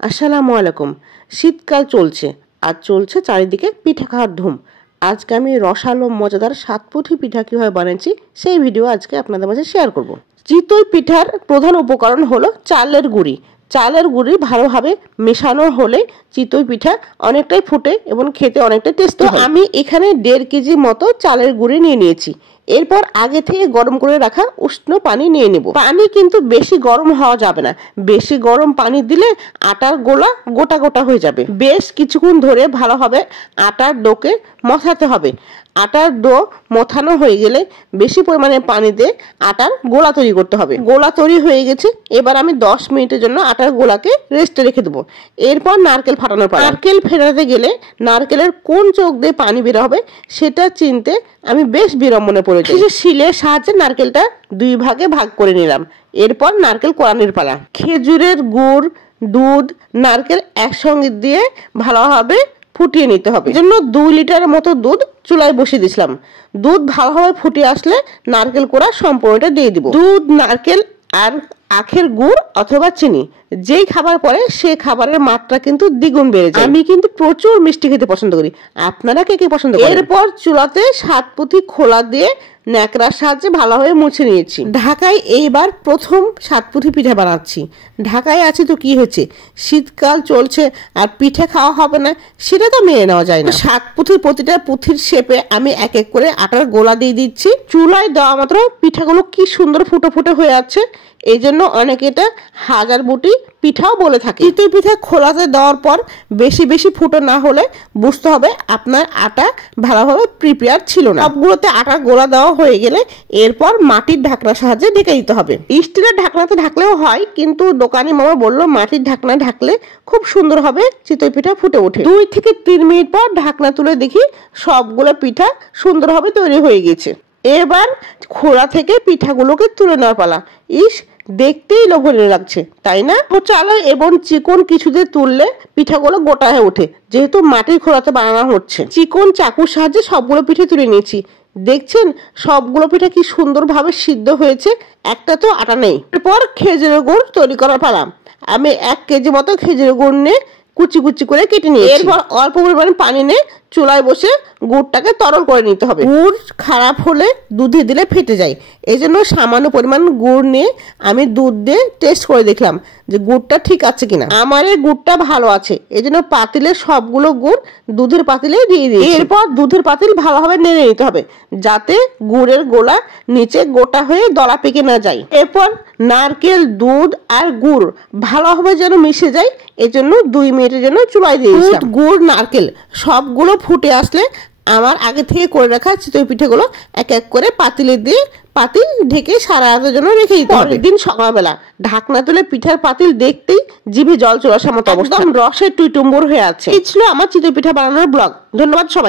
আসসালামু আলাইকুম। শীতকাল চলছে আর চলছে চারিদিকে পিঠা খাওয়ার ধুম। আজকে আমি রসালো মজাদার সাতপুঠি পিঠা কীভাবে বানিয়েছি সেই ভিডিও আজকে আপনাদের মাঝে শেয়ার করব। চিতই পিঠার প্রধান উপকরণ হলো চালের গুঁড়ি। চালের গুঁড়ি ভালোভাবে মেশানো হলে চিতই পিঠা অনেকটাই ফুটে এবং খেতে অনেকটাই টেস্টি হয়। আমি এখানে 1.5 কেজি মতো চালের গুঁড়ি নিয়ে নিয়েছি। এরপর আগে থেকে গরম করে রাখা উষ্ণ পানি নিয়ে নেব। পানি কিন্তু বেশি গরম হওয়া যাবে না, বেশি গরম পানি দিলে আটার গোলা গোটা গোটা হয়ে যাবে। বেশ কিছুক্ষণ ধরে ভালোভাবে আটার ডোকে মথাতে হবে। আটার ডো মথানো হয়ে গেলে বেশি পরিমাণে পানি দিয়ে আটার গোলা তৈরি করতে হবে। গোলা তৈরি হয়ে গেছে, এবার আমি 10 মিনিটের জন্য আটার গোলাকে রেস্টে রেখে দেবো। এরপর নারকেল ফাটানোর পালা। নারকেল ফেটাতে গেলে নারকেলের কোন চোখ দিয়ে পানি বের হবে সেটা চিনতে আমি বেশ বিড়ম্বনে পড়ে যাই। শিলের সাহায্যে নারকেলটা 2 ভাগে ভাগ করে নিলাম। এরপর নারকেল কোরানোর পালা। খেজুরের গুড়, দুধ, নারকেল একসঙ্গে দিয়ে ভালোভাবে ফুটিয়ে নিতে হবে। এজন্য 2 লিটার মতো দুধ চুলায় বসিয়ে দিয়েছিলাম। দুধ ভালোভাবে ফুটিয়ে আসলে নারকেল কোড়া সম্পূর্ণটা দিয়ে দিব। দুধ, নারকেল আর আখের গুড় অথবা চিনি যেই খাবার পরে সেই খাবারের মাত্রা কিন্তু দ্বিগুণ বেড়ে যায়। আমি কিন্তু প্রচুর মিষ্টি খেতে পছন্দ করি, আপনারা কে কে পছন্দ করেন? এরপর চুলাতে সাতপুঠি খোলা দিয়ে ন্যাকড়ার সাহায্যে ভালোভাবে মুছে নিয়েছি। ঢাকায় এইবার প্রথম সাতপুঠি পিঠা বানাচ্ছি। ঢাকায় আছে তো কি হয়েছে, শীতকাল চলছে আর পিঠা খাওয়া হবে না সেটা তো মেনে নেওয়া যায় না। সাতপুঠির প্রতিটা পুঁথির শেপে আমি এক এক করে আটার গোলা দিয়ে দিচ্ছি। চুলায় দেওয়া মাত্র পিঠাগুলো কি সুন্দর ফুটো ফুটো হয়ে আছে। এই জন্য অনেকে এটা হাজার বুটি পিঠাও বলে থাকে। চিতই পিঠা খোলাতে দেওয়ার পর বেশি বেশি ফুটো না হলে বুঝতে হবে আপনার আটা ভালোভাবে প্রিপেয়ার ছিল না। সবগুলোতে আটার গোলা দেওয়া হয়ে গেলে এরপর মাটির ঢাকনার সাহায্যে ঢেকে দিতে হবে। স্টিলের ঢাকনাতে ঢাকলেও হয়, কিন্তু দোকানি মামা বললো মাটির ঢাকনা ঢাকলে খুব সুন্দর হবে চিতই পিঠা ফুটে ওঠে। 2 থেকে 3 মিনিট পর ঢাকনা তুলে দেখি সবগুলো পিঠা সুন্দরভাবে তৈরি হয়ে গেছে। এবার খোলা থেকে পিঠাগুলোকে তুলে নেওয়ার পালা। ইস, দেখতেই লোভনীয় লাগছে, তাই না? চালো এবং চিকন কিছুতে তুললে পিঠাগুলো গোটা হয়ে ওঠে, যেহেতু মাটির খোলাতে বানানো হচ্ছে। চিকন চাকুর সাহায্যে সবগুলো পিঠে তুলে নিয়েছি। দেখছেন সবগুলো পিঠা কি সুন্দরভাবে সিদ্ধ হয়েছে, একটা তো আটা নেই। এরপর খেজুরের গুড় তৈরি করার পালা। আমি 1 কেজি মতো খেজুরের গুড় নিয়ে কুচি কুচি করে কেটে নিয়েছি। এরপর অল্প পরিমাণে পানি নিয়ে চুলায় বসে গুড়টাকে তরল করে নিতে হবে। গুড় খারাপ হলে দুধে দিলে ফেটে যায়, এই জন্য সামান্য পরিমাণ গুড় নিয়ে আমি দুধ দিয়ে টেস্ট করে দেখলাম যে গুড়টা ঠিক আছে কিনা। আমার এই গুড়টা ভালো আছে, এই জন্য পাতিলে সবগুলো গুড় দুধের পাতিলে দিয়ে দিয়েছি। এরপর দুধের পাতিল ভালোভাবে নেড়ে নিতে হবে যাতে গুড়ের গোলা নিচে গোটা হয়ে দলা পেকে না যায়। এরপর নারকেল, দুধ আর গুড় ভালোভাবে যেন মিশে যায় এজন্য 2 মিনিটের জন্য চুলায় দিয়েছিলাম। গুড়, নারকেল সবগুলো ফুটে আসলে আমার আগে থেকে করে রাখা চিতই পিঠেগুলো এক এক করে পাতিলে দিয়ে পাতিল ঢেকে সারা রাতের জন্য রেখে দিতে হবে। দিন সকালবেলা ঢাকনা তুলে পিঠার পাতিল দেখতেই জিভে জল চলে আসার মতো অবস্থা, রসে টুইটুম্বুর হয়ে আছে। এই ছিল আমার চিতই পিঠা বানানোর ব্লগ। ধন্যবাদ সবাই।